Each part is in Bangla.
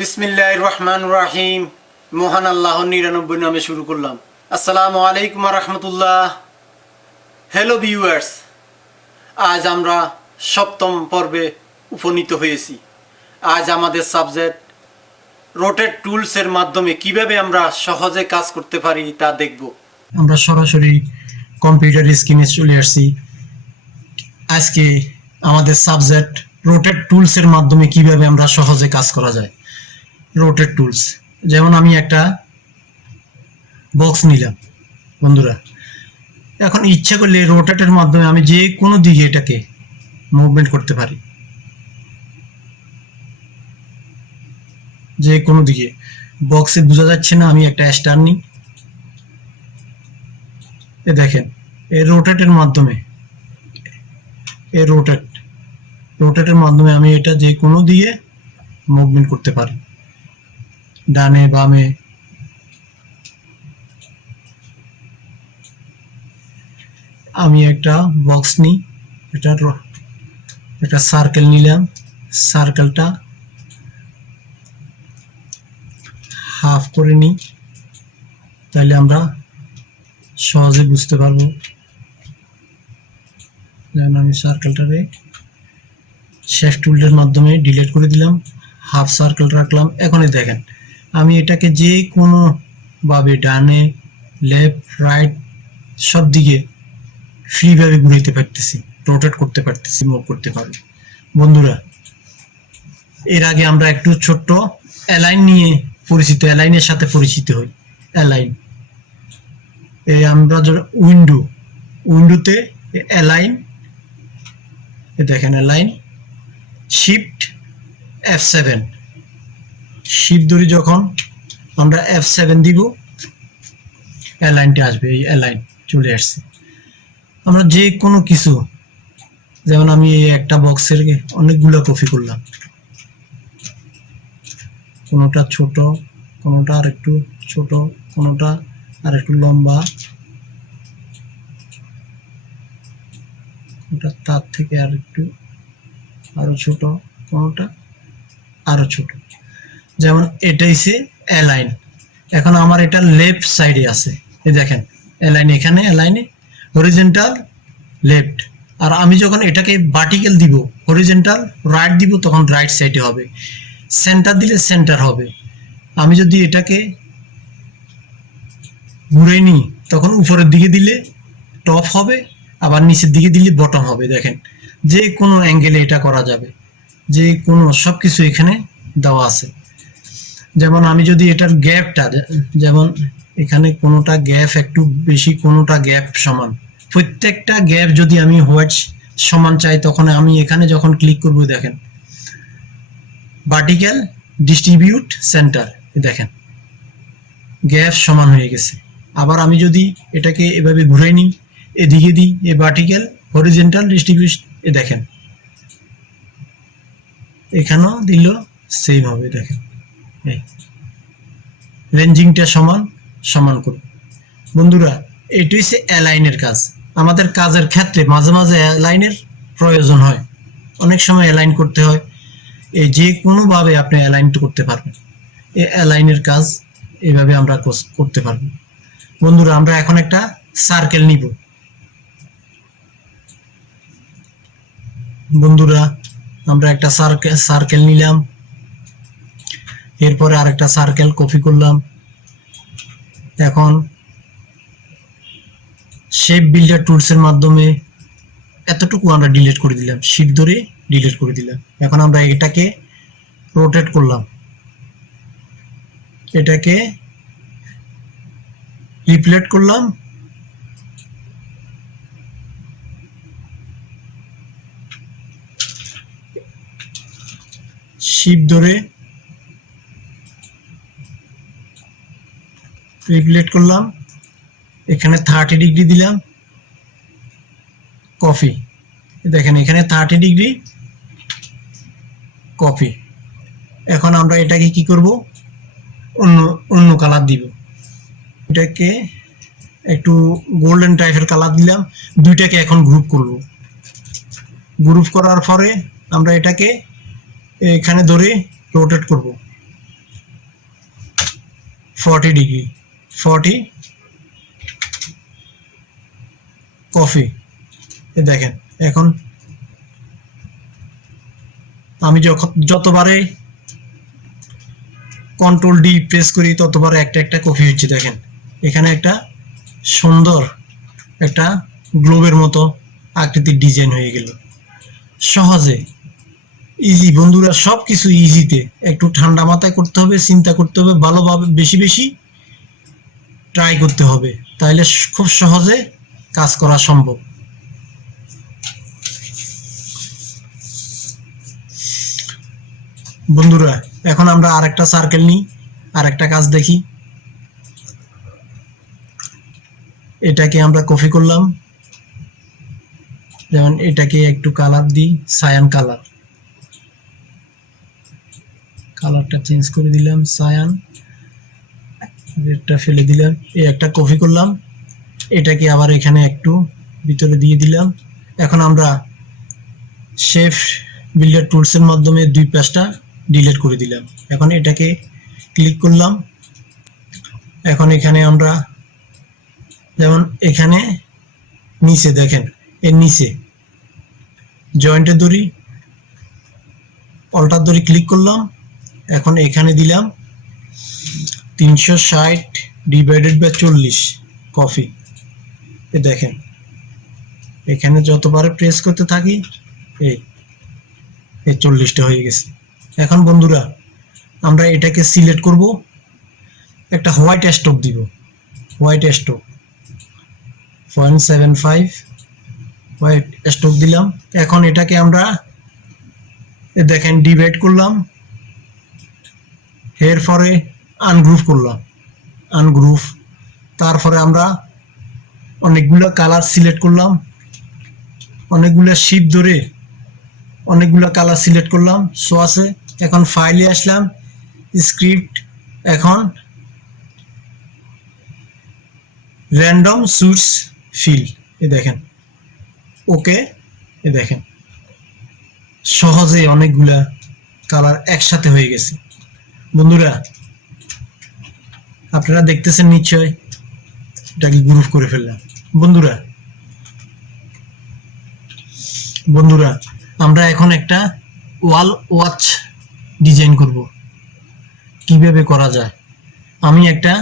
বিসমিল্লাহির রহমানির রহিম। মহান আল্লাহর ৯৯ নামে শুরু করলাম। আসসালামু আলাইকুম ওয়া রাহমাতুল্লাহ। হ্যালো ভিউয়ার্স, আজ আমরা সপ্তম পর্বে উপনীত হয়েছি। আজ আমাদের সাবজেক্ট রোটেট টুলসের মাধ্যমে কিভাবে আমরা সহজে কাজ করতে পারি তা দেখব। আমরা সরাসরি কম্পিউটার স্ক্রিনে চলে আসছি। আজকে আমাদের সাবজেক্ট রোটেট টুলসের মাধ্যমে কিভাবে আমরা সহজে কাজ করা যায়। রোটেট টুলস, যেমন আমি একটা বক্স নিলাম বন্ধুরা, এখন ইচ্ছা করলে রোটেটের মাধ্যমে আমি যে কোনো দিকে এটাকে মুভমেন্ট করতে পারি, যে কোনো দিকে। বক্সে বোঝা যাচ্ছে না, আমি একটা স্টার নিই, এ দেখেন এই রোটেটের মাধ্যমে, এই রোটেটের মাধ্যমে আমি এটা যে কোনো দিকে মুভমেন্ট করতে পারি, ডানে বামে। আমি একটা বক্স নিই, একটা সার্কেল নিলাম, সার্কেলটা হাফ করে নিই, তাহলে আমরা সহজে বুঝতে পারবো। যেমন আমি সার্কেলটারে শেফ টুলের মাধ্যমে ডিলিট করে দিলাম, হাফ সার্কেল রাখলাম। এখনই দেখেন আমি এটাকে যে কোনো ভাবে ডানে লেফট রাইট সব দিকে ফ্রিভাবে ঘুরাইতে পারতেছি, রোটেট করতে পারতেছি, মুভ করতে পারি। বন্ধুরা, এর আগে আমরা একটু ছোট্ট অ্যালাইন নিয়ে পরিচিত, অ্যালাইনের সাথে পরিচিত হই। অ্যালাইন, এই আমরা উইন্ডোতে অ্যালাইন, দেখেন অ্যালাইন, শিফট F7, শিফট ধরে যখন আমরা F7 দিব, অ্যালাইনটা আসবে। এই অ্যালাইন চলে আসছে। আমরা যে কোনো কিছু, যেমন আমি এই একটা বক্সের অনেকগুলো কপি করলাম, কোনোটা ছোট, কোনোটা আর একটু ছোট, কোনোটা আর একটু লম্বা, কোনোটা তার থেকে আর একটু আরো ছোট, কোনোটা আরো ছোট। যেমন এটা হচ্ছে অ্যালাইন। এখন আমার এটা লেফট সাইডে আছে, এই দেখেন অ্যালাইন, এখানে অ্যালাইনে হরিজন্টাল লেফট। আর আমি যখন এটাকে ভার্টিক্যাল দিব, হরিজন্টাল রাইট দিব, তখন রাইট সাইডে হবে। সেন্টার দিলে সেন্টার হবে। আমি যদি এটাকে ঘুরে নিই, তখন উপরের দিকে দিলে টপ হবে, আবার নিচের দিকে দিলে বটম হবে। দেখেন যে কোনো অ্যাঙ্গেলে এটা করা যাবে, যে কোনো সবকিছু এখানে দেওয়া আছে। যেমন আমি যদি এটার গ্যাপটা, যেমন এখানে কোনোটা গ্যাপ একটু বেশি, কোনোটা গ্যাপ সমান, প্রত্যেকটা গ্যাপ যদি আমি হোয়াইট সমান চাই, তখন আমি এখানে যখন ক্লিক করব, দেখেন ভার্টিক্যাল ডিস্ট্রিবিউট সেন্টার, দেখেন গ্যাপ সমান হয়ে গেছে। আবার আমি যদি এটাকে এভাবে ঘুরে নিই, এদিকে দিই, এ ভার্টিক্যাল হরিজন্টাল ডিস্ট্রিবিউশন, এ দেখেন এখানেও দিল সেম হবে। দেখেন রেঞ্জিংটা সমান সমান করব। বন্ধুরা, এটি হচ্ছে অ্যালাইনের কাজ। আমাদের কাজের ক্ষেত্রে মাঝে মাঝে অ্যালাইনের প্রয়োজন হয়, অনেক সময় অ্যালাইন করতে হয়। এই যে কোনোভাবে আপনি অ্যালাইন করতে পারবেন, এই অ্যালাইনের কাজ এইভাবে আমরা করতে পারবো। বন্ধুরা, আমরা এখন একটা সার্কেল নিব। বন্ধুরা, আমরা একটা সার্কেল নিলাম, এরপরে আরেকটা সার্কেল কপি করলাম। এখন শেপ বিল্ডার টুলসের মাধ্যমে এতটুকু আমরা ডিলিট করে দিলাম, শিফট ধরে ডিলিট করে দিলাম। এখন আমরা এটাকে রোটেট করলাম, এটাকে রিপ্লেট করলাম, শিফট ধরে রিপ্লেট করলাম, এখানে 30 ডিগ্রি দিলাম, কপি। দেখেন এখানে 30 ডিগ্রি কপি। এখন আমরা এটাকে কি করব, অন্য কালার দিব। এটাকে একটু গোল্ডেন টাইপের কালার দিলাম। দুইটাকে এখন গ্রুপ করব। গ্রুপ করার পরে আমরা এটাকে এখানে ধরে রোটেট করব। 40 ডিগ্রি 40 কফি। দেখেন এখন আমি যতবারে কন্ট্রোল ডি প্রেস করি ততবারে একটা একটা কপি হচ্ছে। দেখেন এখানে একটা সুন্দর একটা গ্লোবের মতো আকৃতির ডিজাইন হয়ে গেল সহজে। ইজি বন্ধুরা, সবকিছু ইজিতে। একটু ঠান্ডা মাথায় করতে হবে, চিন্তা করতে হবে, ভালোভাবে বেশি বেশি ট্রাই করতে হবে, তাহলে খুব সহজে কাজ করা সম্ভব। বন্ধুরা এখন আমরা আরেকটা সার্কেল নিই, আরেকটা কাজ দেখি। এটাকে আমরা কপি করলাম, যেমন এটাকে একটু কালার দিই, সায়ান কালার, কালারটা চেঞ্জ করে দিলাম, সায়ান, রেডটা ফেলে দিলাম। এই একটা কপি করলাম, এটাকে আবার এখানে একটু ভিতরে দিয়ে দিলাম। এখন আমরা শেপ বিল্ডার টুলসের মাধ্যমে দুই পাশটা ডিলিট করে দিলাম। এখন এটাকে ক্লিক করলাম। এখন এখানে আমরা যেমন এখানে নিচে দেখেন, এর নিচে জয়েন্টের দড়ি, অল্টার দড়ি ক্লিক করলাম। এখন এখানে দিলাম 360 ডিভাইডেড বাই 40 কপি। দেখেন এখানে যতবারে প্রেস করতে থাকি এই 40টা হয়ে গেছে। এখন বন্ধুরা আমরা এটাকে সিলেক্ট করব, একটা হোয়াইট স্ট্রোক দিব, হোয়াইট স্ট্রোক 0.75 হোয়াইট স্ট্রোক দিলাম। এখন এটাকে আমরা দেখেন ডিভাইড করলাম, এরপরে আনগ্রুপ করলাম, আনগ্রুপ। তারপরে আমরা অনেকগুলো কালার সিলেক্ট করলাম, অনেকগুলো শিপ ধরে অনেকগুলো কালার সিলেক্ট করলাম, শো আছে। এখন ফাইলে আসলাম, স্ক্রিপ্ট, এখন র্যান্ডম সুটস ফিল, এ দেখেন ওকে। এ দেখেন সহজে অনেকগুলা কালার একসাথে হয়ে গেছে। বন্ধুরা আপনারা দেখতেছেন নিশ্চয়, এটাকে গ্রুপ করে ফেললাম। বন্ধুরা বন্ধুরা আমরা এখন একটা ওয়াল ওয়াচ ডিজাইন করব, কিভাবে করা যায়। আমি একটা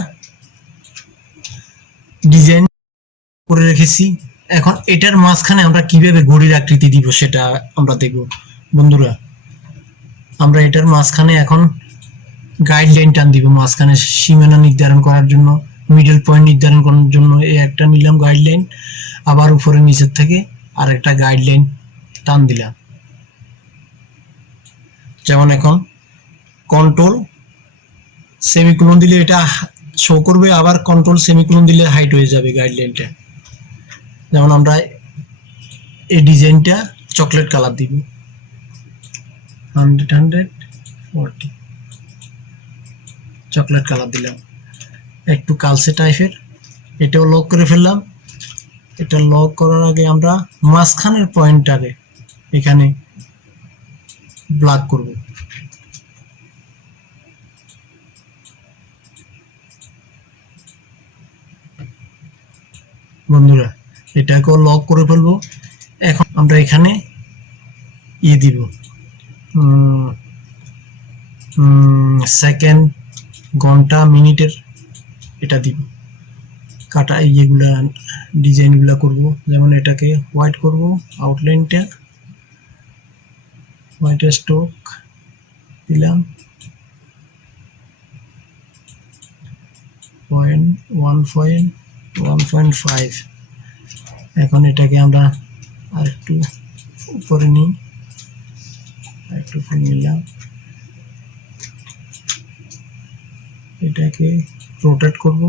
ডিজাইন করে রেখেছি, এখন এটার মাঝখানে আমরা কিভাবে ঘড়ির আকৃতি দিব সেটা আমরা দেখব। বন্ধুরা আমরা এটার মাঝখানে এখন গাইডলাইন টান দিব, মাঝখানে সীমানা নির্ধারণ করার জন্য, মিডল পয়েন্ট নির্ধারণ করার জন্য এই একটা নিলাম গাইডলাইন, আবার উপরে নিচের থেকে আর একটা গাইডলাইন টান দিলাম। যেমন এখন কন্ট্রোল সেমিকোলন দিলে এটা শো করবে, আবার কন্ট্রোল সেমিকোলন দিলে হাইট হয়ে যাবে গাইডলাইনটা। যেমন আমরা এই ডিজাইনটা চকলেট কালার দিব, 140 চকলেট কালার দিলাম, একটু কালসে টাইপের। এটাও লক করে ফেললাম। এটা লক করার আগে আমরা মাঝখানের পয়েন্টটাকে এখানে ব্ল্যাক করব। বন্ধুরা এটাকেও লক করে ফেলবো। এখন আমরা এখানে দিব সেকেন্ড, ঘন্টা, মিনিটের এটা দিব। কাটা ইয়েগুলা ডিজাইনগুলা করব, যেমন এটাকে হোয়াইট করব, আউটলাইনটা হোয়াইট স্ট্রোক দিলাম 1.5। এখন এটাকে আমরা আরেকটু উপরে নিই, আরেকটু উপরে নিলাম, এটাকে রোটেট করব,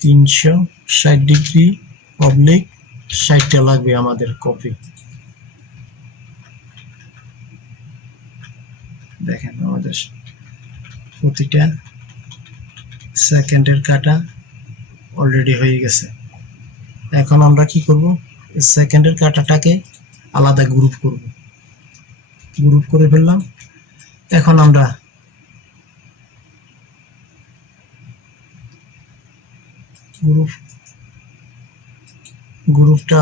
$360 অবলিক 60টা লাগবে আমাদের কপি। দেখেন আমাদের প্রতিটা সেকেন্ডের কাটা অলরেডি হয়ে গেছে। এখন আমরা কি করব, সেকেন্ডের কাটাটাকে আলাদা গ্রুপ করব। গ্রুপ করে ফেললাম। এখন আমরা গ্রুপটা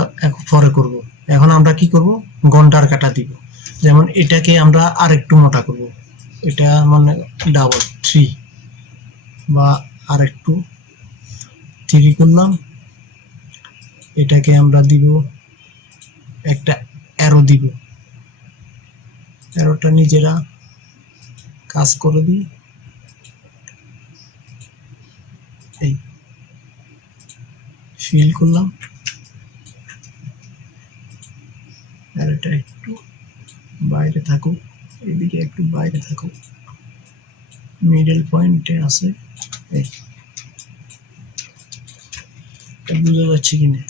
পরে করব। এখন আমরা কি করব, ঘন্টার কাটা দিব। যেমন এটাকে আমরা আরেকটু মোটা করব, এটা মানে ডাবল 3 বা আরেকটু 3 করলাম। এটাকে আমরা দিব একটা অ্যারো দিব, অ্যারোটা নিজেরা কাজ করে দিই। এই ফিল করলাম, অ্যারোটা একটু বাইরে থাকুক, এদিকে একটু বাইরে থাকুক, মিডল পয়েন্টে আছে। এই বোঝা যাচ্ছে কিনা,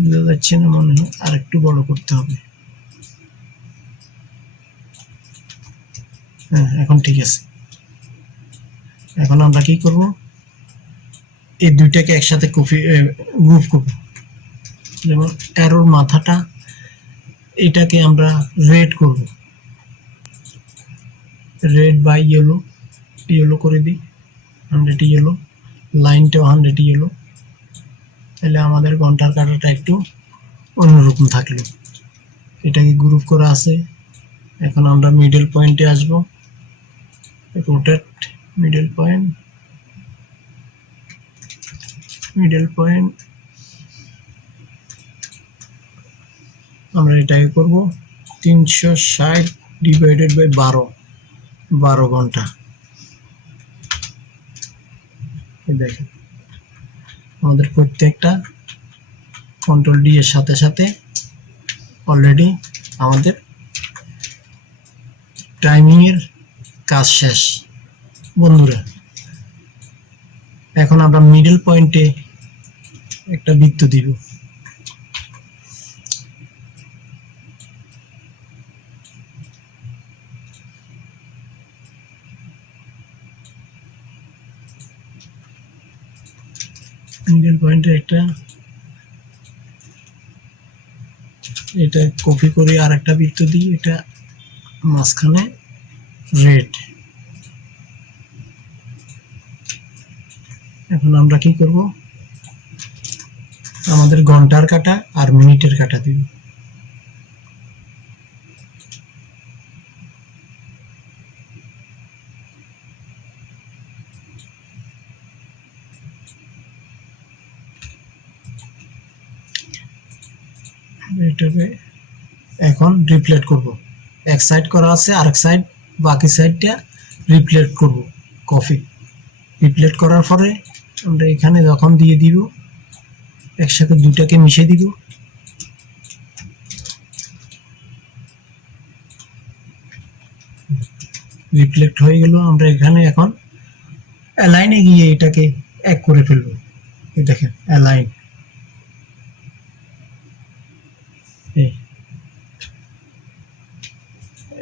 বোঝা যাচ্ছে না মনে হয়, আর একটু বড় করতে হবে। হ্যাঁ, এখন ঠিক আছে। এখন আমরা কি করব, এই দুইটাকে একসাথে গ্রুপ করব। যেমন অ্যারোর মাথাটা, এটাকে আমরা রেড করব, রেড বাই ইয়েলো, ইয়েলো করে দিই 100 ইয়েলো, লাইনটাও 100 ইয়েলো। তাহলে আমাদের ঘন্টার কাঁটাটা একটু অন্যরকম থাকলো। এটাকে গ্রুপ করা আছে। এখন আমরা মিডল পয়েন্টে আসব, rotate middle point, middle point আমরা এটাকে করব 360 ডিভাইডেড বাই 12 ঘন্টা। দেখেন আমাদের প্রত্যেকটা কন্ট্রোল ডি এর সাথে সাথে অলরেডি আমাদের টাইমিং এর কাজ শেষ। বন্ধুরা, এখন আমরা মিডল পয়েন্টে একটা বৃত্ত দিব। মিডল পয়েন্টে একটা, এটা কপি করে আর একটা বৃত্ত দিই, এটা মাঝখানে রেড। এখন আমরা কি করব, আমাদের ঘন্টার কাঁটা আর মিনিটের কাঁটা দিব। এটাকে এখন রিফ্লেক্ট করব, এক সাইড করা আছে, আরেক সাইড বাকি সাইডটা রিফ্লেক্ট করব। কপি রিফ্লেক্ট করার পরে আমরা এখানে যখন দিয়ে দিব, একসাথে দুটাকে মিশিয়ে দিব। রিফ্লেক্ট হয়ে গেল। আমরা এখানে এখন অ্যালাইনে গিয়ে এটাকে এক করে ফেলবো। এই দেখেন অ্যালাইন,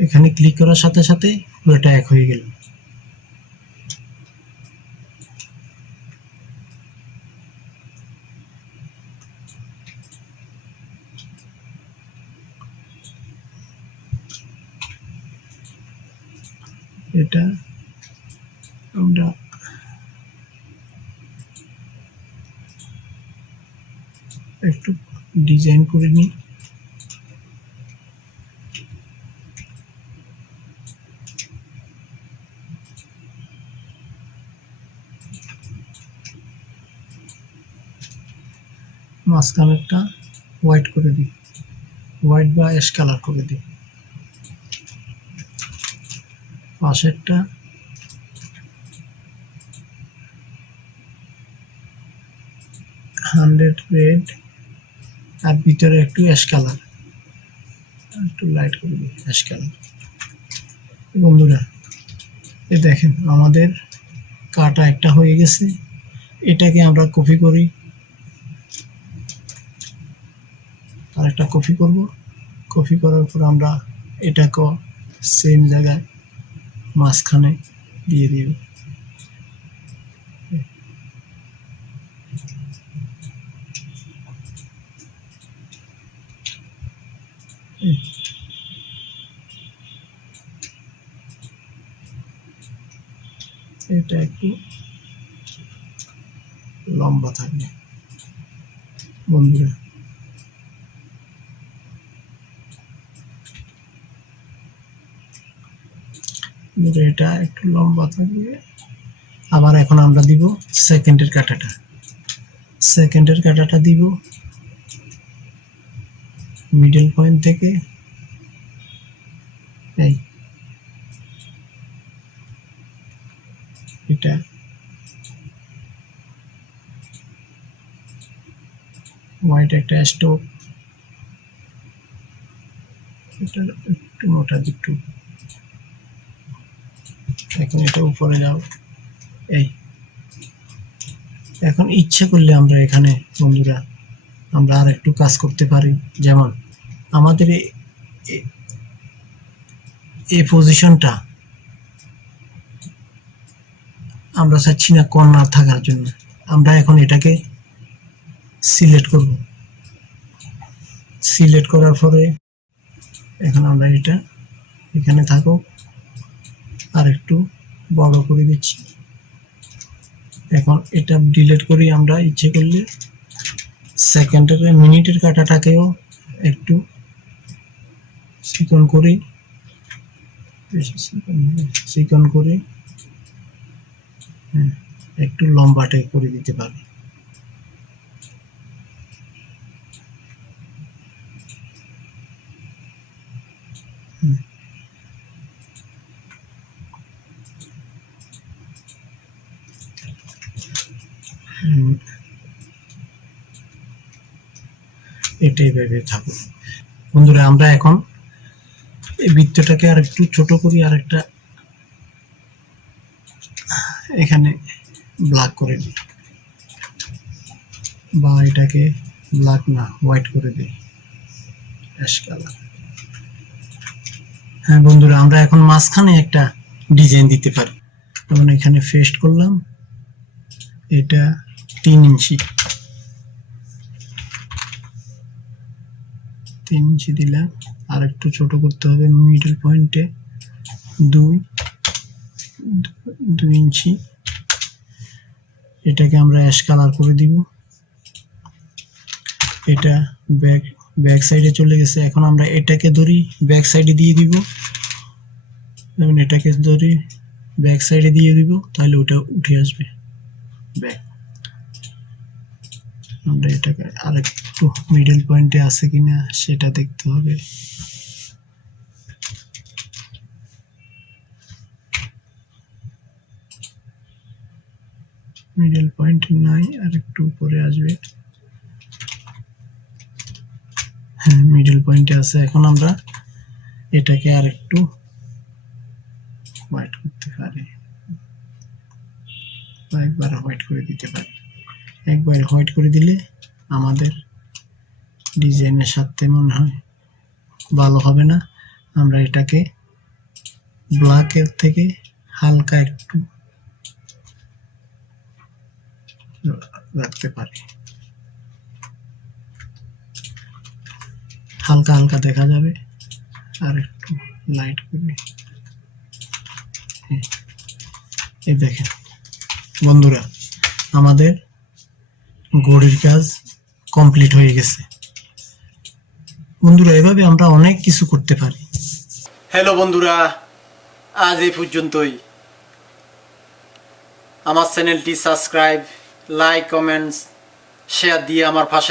এখানে ক্লিক করার সাথে সাথে পুরোটা এক হয়ে গেল। এটা আমরা একটু ডিজাইন করে নিই। মাঝখানেরটা হোয়াইট করে দিই, হোয়াইট বা অ্যাশ কালার করে দিই। পাশেরটা হান্ড্রেড রেড, আর ভিতরে একটু অ্যাশ কালার, একটু লাইট করে দিই অ্যাশ কালার। বন্ধুরা, এ দেখেন আমাদের কাটা একটা হয়ে গেছে। এটাকে আমরা কপি করি, আর একটা কপি করব। কপি করার পর আমরা এটাকেও সেম জায়গায় মাঝখানে দিয়ে দিব। এটা একটু লম্বা থাকবে বন্ধুরা। এটা একটু লম্বা থাকবে। আবার এখন আমরা দিব সেকেন্ডের কাটাটা দিব মিডল পয়েন্ট থেকে এই এটা হোয়াইট একটা স্টোক, এটা একটু মোটা একটু। এখন এটা উপরে যাও। এই এখন ইচ্ছে করলে আমরা এখানে বন্ধুরা আমরা আর একটু কাজ করতে পারি। যেমন আমাদের এই পজিশনটা আমরা চাচ্ছি না কর্নার থাকার জন্য, আমরা এখন এটাকে সিলেক্ট করব। সিলেক্ট করার পরে এখন আমরা এটা এখানে থাকো আর একটু বড় করে দিচ্ছি। এখন এটা ডিলিট করি। আমরা ইচ্ছে করলে সেকেন্ডের মিনিটের কাটাটাকেও একটু চিকন করি, চিকন করে একটু লম্বাটে করে দিতে পারি। এটাই ভেবে থাকুন বন্ধুরা। আমরা এখন এই বৃত্তটাকে আর একটু ছোট করি, আর একটা এখানে ব্ল্যাক করে দিই, বা এটাকে ব্ল্যাক না হোয়াইট করে দিই, অ্যাশ কালার। হ্যাঁ বন্ধুরা, আমরা এখন মাঝখানে একটা ডিজাইন দিতে পারি। যেমন এখানে পেস্ট করলাম, এটা 3 ইঞ্চি, 3 ইঞ্চি দিলাম। আর একটু ছোট করতে হবে, মিডল পয়েন্টে 2 ইঞ্চি। এটাকে আমরা অ্যাশ কালার করে দিব। এটা ব্যাক সাইডে চলে গেছে। এখন আমরা এটাকে ধরি ব্যাক সাইডে দিয়ে দিব। যেমন এটাকে ধরি ব্যাক সাইডে দিয়ে দিব, তাহলে ওটা উঠে আসবে ব্যাক। আমরা এটাকে আরেকটু মিডল পয়েন্টে আছে কিনা সেটা দেখতে হবে। মিডল পয়েন্ট নাই, আর একটু উপরে আসবে। হ্যাঁ, মিডল পয়েন্টে আছে। এখন আমরা এটাকে আর একটু হোয়াইট করতে পারি, একবার হোয়াইট করে দিতে পারি। একবার হোয়াইট করে দিলে আমাদের ডিজাইনের সাথে মনে হয় ভালো হবে না। আমরা এটাকে ব্ল্যাকের থেকে হালকা একটু রাখতে পারি, হালকা হালকা দেখা যাবে। আর একটু লাইট করে এই দেখেন বন্ধুরা, আমাদের ঘড়ির কাজ কমপ্লিট হয়ে গেছে। বন্ধুরা, এভাবে আমরা অনেক কিছু করতে পারি। হ্যালো বন্ধুরা, আজ এই পর্যন্তই। আমার চ্যানেলটি সাবস্ক্রাইব, লাইক, কমেন্টস, শেয়ার দিয়ে আমার পাশে